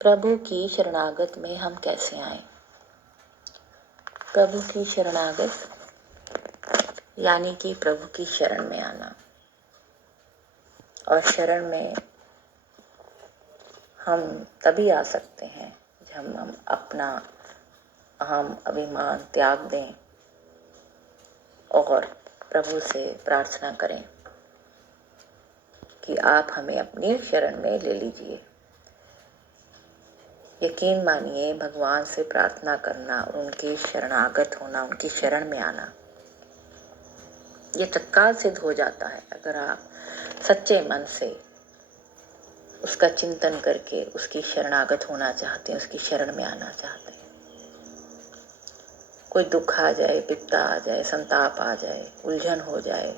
प्रभु की शरणागत में हम कैसे आए। प्रभु की शरणागत यानी कि प्रभु की शरण में आना। और शरण में हम तभी आ सकते हैं जब हम अपना अहम अभिमान त्याग दें और प्रभु से प्रार्थना करें कि आप हमें अपनी शरण में ले लीजिए। यकीन मानिए, भगवान से प्रार्थना करना और उनके शरणागत होना, उनकी शरण में आना, ये तत्काल सिद्ध हो जाता है अगर आप सच्चे मन से उसका चिंतन करके उसकी शरणागत होना चाहते हैं, उसकी शरण में आना चाहते हैं। कोई दुख आ जाए, विपदा आ जाए, संताप आ जाए, उलझन हो जाए,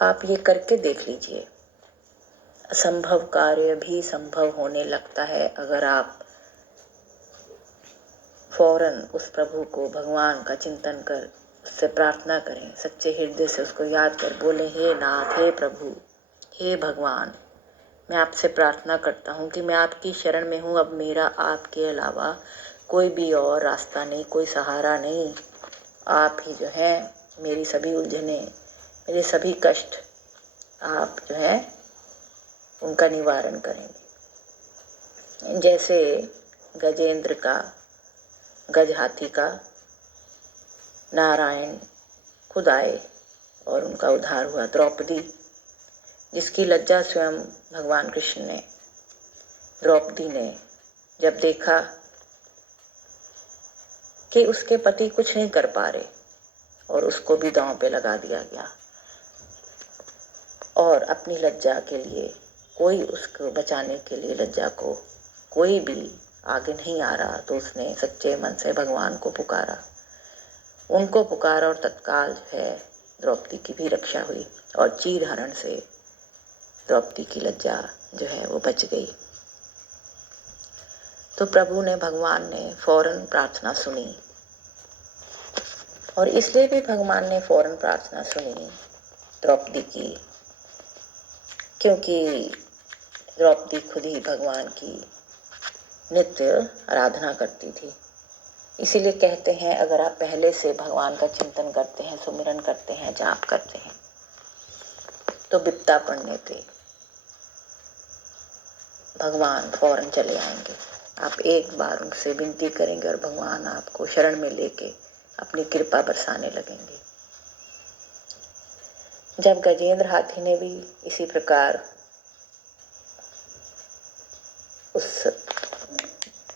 आप ये करके देख लीजिए। असंभव कार्य भी संभव होने लगता है अगर आप फौरन उस प्रभु को, भगवान का चिंतन कर उससे प्रार्थना करें, सच्चे हृदय से उसको याद कर बोले, हे नाथ, हे प्रभु, हे भगवान, मैं आपसे प्रार्थना करता हूँ कि मैं आपकी शरण में हूँ। अब मेरा आपके अलावा कोई भी और रास्ता नहीं, कोई सहारा नहीं। आप ही जो है मेरी सभी उलझने, मेरे सभी कष्ट, आप जो है उनका निवारण करेंगे। जैसे गजेंद्र का, गज हाथी का नारायण खुद आए और उनका उद्धार हुआ। द्रौपदी, जिसकी लज्जा स्वयं भगवान कृष्ण ने, द्रौपदी ने जब देखा कि उसके पति कुछ नहीं कर पा रहे और उसको भी दांव पे लगा दिया गया और अपनी लज्जा के लिए कोई उसको बचाने के लिए, लज्जा को कोई भी आगे नहीं आ रहा, तो उसने सच्चे मन से भगवान को पुकारा, उनको पुकारा और तत्काल जो है द्रौपदी की भी रक्षा हुई और चीर हरण से द्रौपदी की लज्जा जो है वो बच गई। तो प्रभु ने, भगवान ने फौरन प्रार्थना सुनी और इसलिए भी भगवान ने फौरन प्रार्थना सुनी द्रौपदी की, क्योंकि द्रौपदी खुद ही भगवान की नित्य आराधना करती थी। इसीलिए कहते हैं, अगर आप पहले से भगवान का चिंतन करते हैं, सुमिरन करते हैं, जाप करते हैं, तो विपदा पड़ने पे भगवान फौरन चले आएंगे। आप एक बार उनसे विनती करेंगे और भगवान आपको शरण में लेके अपनी कृपा बरसाने लगेंगे। जब गजेंद्र हाथी ने भी इसी प्रकार उस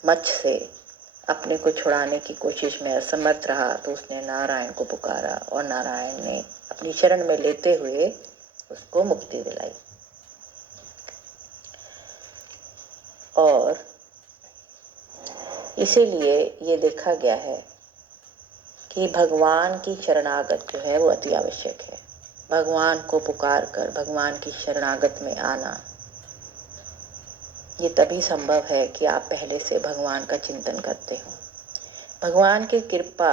मच्छ से अपने को छुड़ाने की कोशिश में असमर्थ रहा, तो उसने नारायण को पुकारा और नारायण ने अपनी शरण में लेते हुए उसको मुक्ति दिलाई। और इसीलिए ये देखा गया है कि भगवान की शरणागत जो है वो अति आवश्यक है। भगवान को पुकार कर भगवान की शरणागत में आना, ये तभी संभव है कि आप पहले से भगवान का चिंतन करते हो। भगवान की कृपा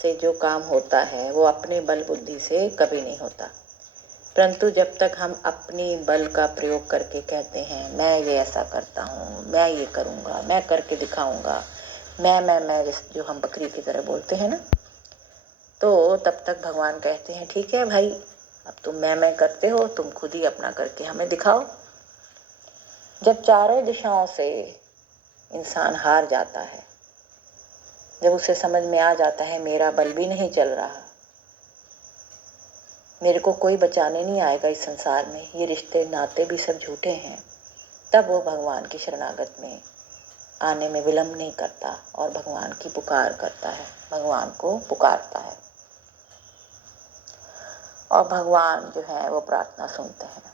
से जो काम होता है वो अपने बल बुद्धि से कभी नहीं होता, परंतु जब तक हम अपनी बल का प्रयोग करके कहते हैं, मैं ये ऐसा करता हूँ, मैं ये करूँगा, मैं करके दिखाऊंगा, मैं जो हम बकरी की तरह बोलते हैं ना, तो तब तक भगवान कहते हैं, ठीक है भाई, अब तुम मैं करते हो, तुम खुद ही अपना करके हमें दिखाओ। जब चारों दिशाओं से इंसान हार जाता है, जब उसे समझ में आ जाता है मेरा बल भी नहीं चल रहा, मेरे को कोई बचाने नहीं आएगा इस संसार में, ये रिश्ते नाते भी सब झूठे हैं, तब वो भगवान की शरणागत में आने में विलम्ब नहीं करता और भगवान की पुकार करता है, भगवान को पुकारता है और भगवान जो है वो प्रार्थना सुनते हैं।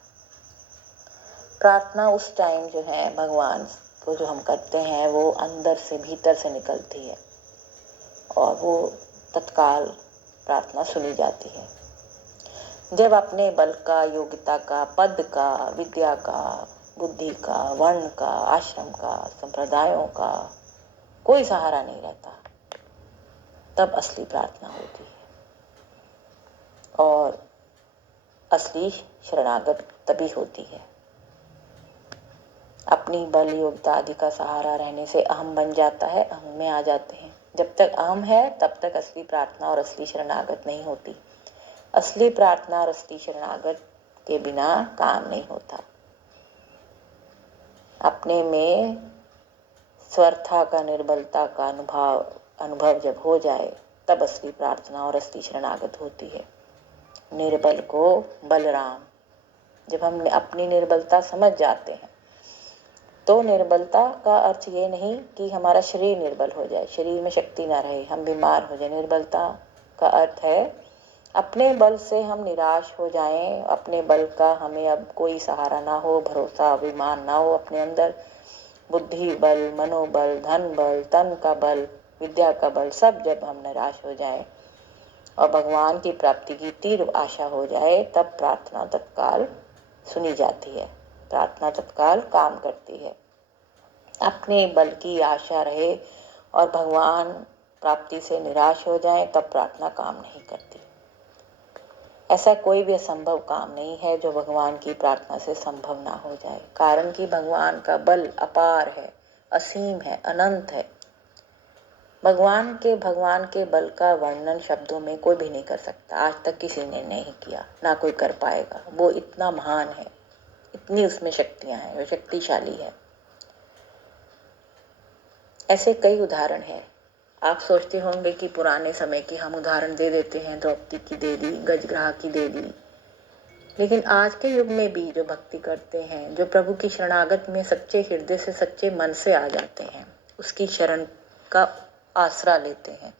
प्रार्थना उस टाइम जो है भगवान को जो हम करते हैं वो अंदर से, भीतर से निकलती है और वो तत्काल प्रार्थना सुनी जाती है। जब अपने बल का, योग्यता का, पद का, विद्या का, बुद्धि का, वर्ण का, आश्रम का, संप्रदायों का कोई सहारा नहीं रहता, तब असली प्रार्थना होती है और असली शरणागत तभी होती है अपनी बल योग्यता आदि का सहारा रहने से अहम बन जाता है, अहम में आ जाते हैं। जब तक अहम है तब तक असली प्रार्थना और असली शरणागत नहीं होती। असली प्रार्थना और असली शरणागत के बिना काम नहीं होता। अपने में स्वस्थता का, निर्बलता का अनुभव जब हो जाए तब असली प्रार्थना और असली शरणागत होती है। निर्बल को बलराम, जब हम अपनी निर्बलता समझ जाते हैं तो निर्बलता का अर्थ ये नहीं कि हमारा शरीर निर्बल हो जाए, शरीर में शक्ति ना रहे, हम बीमार हो जाए। निर्बलता का अर्थ है अपने बल से हम निराश हो जाएं, अपने बल का हमें अब कोई सहारा ना हो, भरोसा अभिमान ना हो अपने अंदर। बुद्धि बल, मनोबल, धन बल, तन का बल, विद्या का बल, सब जब हम निराश हो जाएं और भगवान की प्राप्ति की तीव्र आशा हो जाए तब प्रार्थना तत्काल सुनी जाती है, प्रार्थना तत्काल काम करती है। अपने बल की आशा रहे और भगवान प्राप्ति से निराश हो जाए तब प्रार्थना काम नहीं करती। ऐसा कोई भी असंभव काम नहीं है जो भगवान की प्रार्थना से संभव ना हो जाए, कारण कि भगवान का बल अपार है, असीम है, अनंत है। भगवान के बल का वर्णन शब्दों में कोई भी नहीं कर सकता, आज तक किसी ने नहीं किया, ना कोई कर पाएगा। वो इतना महान है, इतनी उसमें शक्तियां हैं, वो शक्तिशाली है। ऐसे कई उदाहरण हैं। आप सोचते होंगे कि पुराने समय की हम उदाहरण दे देते हैं, द्रौपदी की दे दी, गजग्रह की दे दी, लेकिन आज के युग में भी जो भक्ति करते हैं, जो प्रभु की शरणागत में सच्चे हृदय से, सच्चे मन से आ जाते हैं, उसकी शरण का आसरा लेते हैं,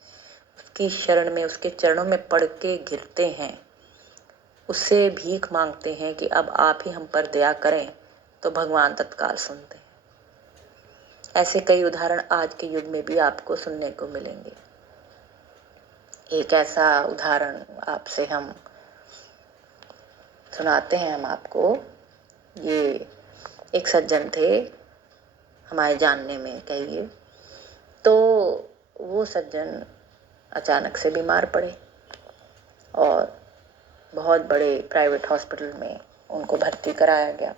उसकी शरण में, उसके चरणों में पड़ के गिरते हैं, उससे भीख मांगते हैं कि अब आप ही हम पर दया करें, तो भगवान तत्काल सुनते हैं। ऐसे कई उदाहरण आज के युग में भी आपको सुनने को मिलेंगे। एक ऐसा उदाहरण आपसे हम सुनाते हैं, हम आपको। ये एक सज्जन थे, हमारे जानने में कहिए। तो वो सज्जन अचानक से बीमार पड़े और बहुत बड़े प्राइवेट हॉस्पिटल में उनको भर्ती कराया गया।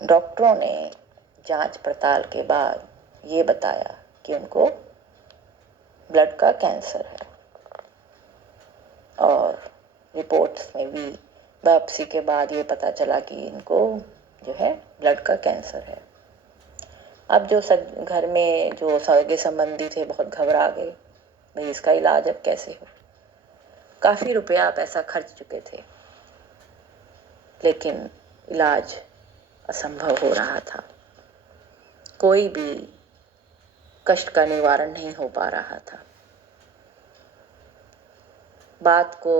डॉक्टरों ने जांच पड़ताल के बाद ये बताया कि उनको ब्लड का कैंसर है और रिपोर्ट्स में भी बायोप्सी के बाद ये पता चला कि इनको जो है ब्लड का कैंसर है। अब जो घर में जो सगे संबंधी थे बहुत घबरा गए, भाई इसका इलाज अब कैसे हो। काफ़ी रुपया पैसा खर्च चुके थे, लेकिन इलाज असंभव हो रहा था। कोई भी कष्ट का निवारण नहीं हो पा रहा था। बात को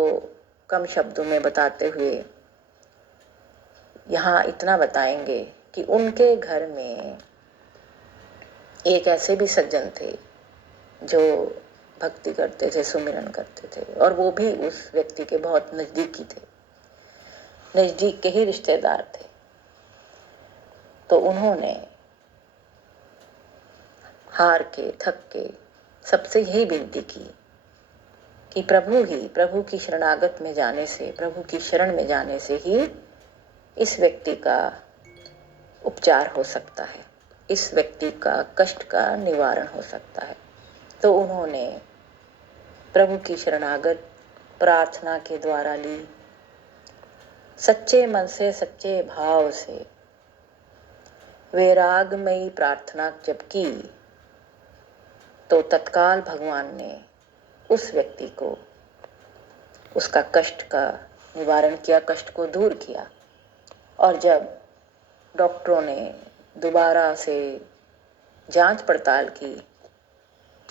कम शब्दों में बताते हुए यहाँ इतना बताएंगे कि उनके घर में एक ऐसे भी सज्जन थे जो भक्ति करते थे, सुमिरन करते थे, और वो भी उस व्यक्ति के बहुत नजदीकी थे, नजदीक के ही रिश्तेदार थे। तो उन्होंने हार के, थक के सबसे यही विनती की कि प्रभु की शरणागत में जाने से, प्रभु की शरण में जाने से ही इस व्यक्ति का उपचार हो सकता है, इस व्यक्ति का कष्ट का निवारण हो सकता है। तो उन्होंने प्रभु की शरणागत प्रार्थना के द्वारा ली, सच्चे मन से, सच्चे भाव से वैरागमयी प्रार्थना जब की तो तत्काल भगवान ने उस व्यक्ति को, उसका कष्ट का निवारण किया, कष्ट को दूर किया। और जब डॉक्टरों ने दोबारा से जांच पड़ताल की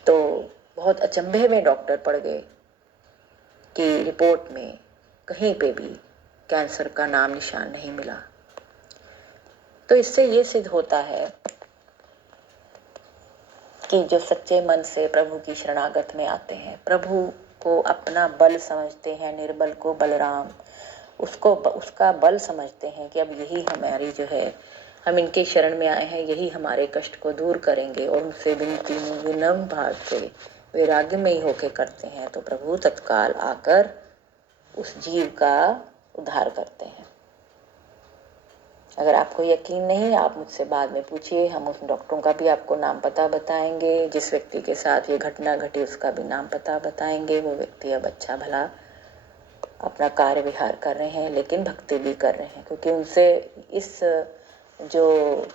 तो बहुत अचंभे में डॉक्टर पड़ गए कि रिपोर्ट में कहीं पे भी कैंसर का नाम निशान नहीं मिला। तो इससे ये सिद्ध होता है कि जो सच्चे मन से प्रभु की शरणागत में आते हैं, प्रभु को अपना बल समझते हैं, निर्बल को बलराम, उसका बल समझते हैं कि अब यही हमारी जो है, हम इनके शरण में आए हैं, यही हमारे कष्ट को दूर करेंगे, और उनसे विनती विनम्र भाव से वैराग्य में ही होके करते हैं, तो प्रभु तत्काल आकर उस जीव का उद्धार करते हैं। अगर आपको यकीन नहीं, आप मुझसे बाद में पूछिए, हम उस डॉक्टरों का भी आपको नाम पता बताएंगे, जिस व्यक्ति के साथ ये घटना घटी उसका भी नाम पता बताएंगे। वो व्यक्ति अब अच्छा भला अपना कार्य विहार कर रहे हैं, लेकिन भक्ति भी कर रहे हैं, क्योंकि उनसे इस जो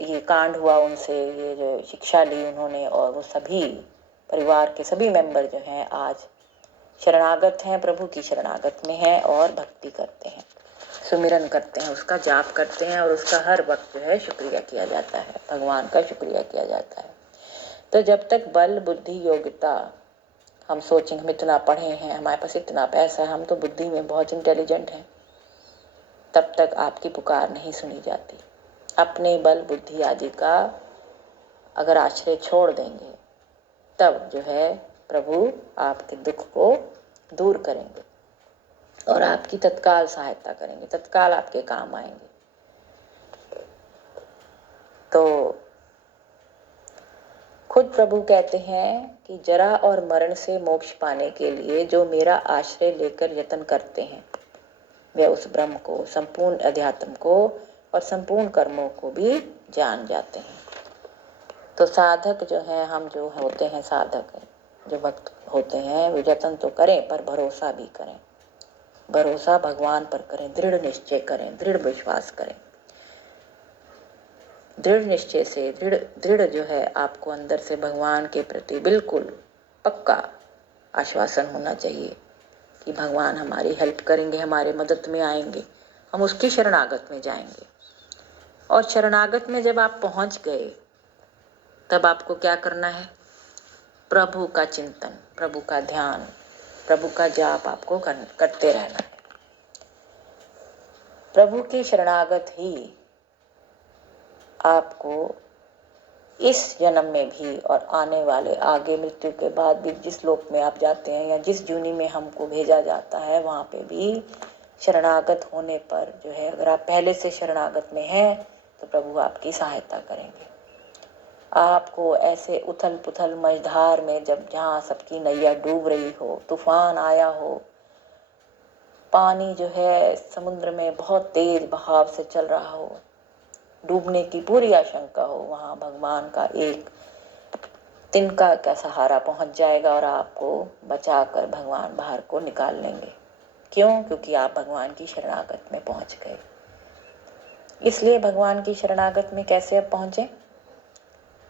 ये कांड हुआ, उनसे ये जो शिक्षा ली उन्होंने, और वो सभी परिवार के सभी मेंबर जो हैं आज शरणागत हैं, प्रभु की शरणागत में हैं और भक्ति करते हैं, सुमिरन करते हैं, उसका जाप करते हैं, और उसका हर वक्त जो है शुक्रिया किया जाता है, भगवान का शुक्रिया किया जाता है। तो जब तक बल बुद्धि योग्यता, हम सोचेंगे हम इतना पढ़े हैं, हमारे पास इतना पैसा है, हम तो बुद्धि में बहुत इंटेलिजेंट हैं, तब तक आपकी पुकार नहीं सुनी जाती। अपने बल बुद्धि आदि का अगर आश्रय छोड़ देंगे, तब जो है प्रभु आपके दुख को दूर करेंगे और आपकी तत्काल सहायता करेंगे, तत्काल आपके काम आएंगे। तो खुद प्रभु कहते हैं कि जरा और मरण से मोक्ष पाने के लिए जो मेरा आश्रय लेकर यत्न करते हैं, वे उस ब्रह्म को, संपूर्ण अध्यात्म को और संपूर्ण कर्मों को भी जान जाते हैं। तो साधक जो है, हम जो होते हैं साधक, जो भक्त होते हैं, वे यत्न तो करें पर भरोसा भी करें। भरोसा भगवान पर करें, दृढ़ निश्चय करें, दृढ़ विश्वास करें। दृढ़ निश्चय से दृढ़ जो है आपको अंदर से भगवान के प्रति बिल्कुल पक्का आश्वासन होना चाहिए कि भगवान हमारी हेल्प करेंगे, हमारे मदद में आएंगे, हम उसकी शरणागत में जाएंगे। और शरणागत में जब आप पहुंच गए, तब आपको क्या करना है? प्रभु का चिंतन, प्रभु का ध्यान, प्रभु का जाप आपको करते रहना है। प्रभु की शरणागत ही आपको इस जन्म में भी और आने वाले आगे मृत्यु के बाद भी जिस लोक में आप जाते हैं या जिस जूनी में हमको भेजा जाता है, वहाँ पे भी शरणागत होने पर जो है, अगर आप पहले से शरणागत में हैं तो प्रभु आपकी सहायता करेंगे। आपको ऐसे उथल पुथल मझधार में, जब जहाँ सबकी नैया डूब रही हो, तूफान आया हो, पानी जो है समुद्र में बहुत तेज बहाव से चल रहा हो, डूबने की पूरी आशंका हो, वहाँ भगवान का एक तिनका का सहारा पहुंच जाएगा और आपको बचाकर भगवान बाहर को निकाल लेंगे। क्यों? क्योंकि आप भगवान की शरणागत में पहुंच गए। इसलिए भगवान की शरणागत में कैसे अब पहुंचे?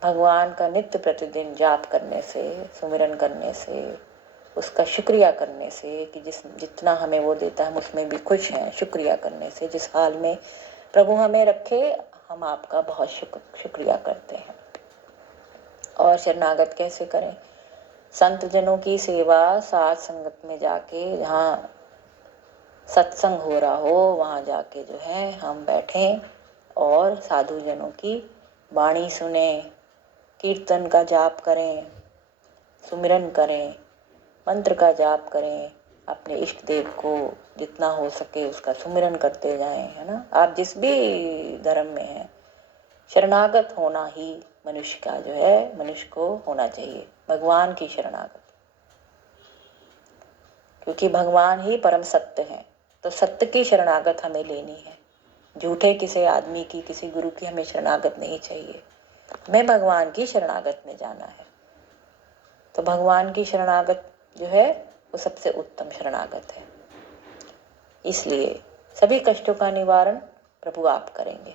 भगवान का नित्य प्रतिदिन जाप करने से, सुमिरन करने से, उसका शुक्रिया करने से कि जितना हमें वो देता है हम उसमें भी खुश हैं, शुक्रिया करने से, जिस हाल में प्रभु हमें रखे हम आपका बहुत शुक्रिया करते हैं। और शरणागत कैसे करें? संत जनों की सेवा, साथ संगत में जाके, जहाँ सत्संग हो रहा हो वहाँ जाके जो है हम बैठें और साधु जनों की वाणी सुने, कीर्तन का जाप करें, सुमिरन करें, मंत्र का जाप करें, अपने इष्ट देव को जितना हो सके उसका सुमिरन करते जाएं, है ना। आप जिस भी धर्म में हैं, शरणागत होना ही मनुष्य का जो है, मनुष्य को होना चाहिए, भगवान की शरणागत, क्योंकि भगवान ही परम सत्य है। तो सत्य की शरणागत हमें लेनी है, झूठे किसी आदमी की, किसी गुरु की हमें शरणागत नहीं चाहिए, हमें भगवान की शरणागत में जाना है। तो भगवान की शरणागत जो है वो सबसे उत्तम शरणागत है। इसलिए सभी कष्टों का निवारण प्रभु आप करेंगे।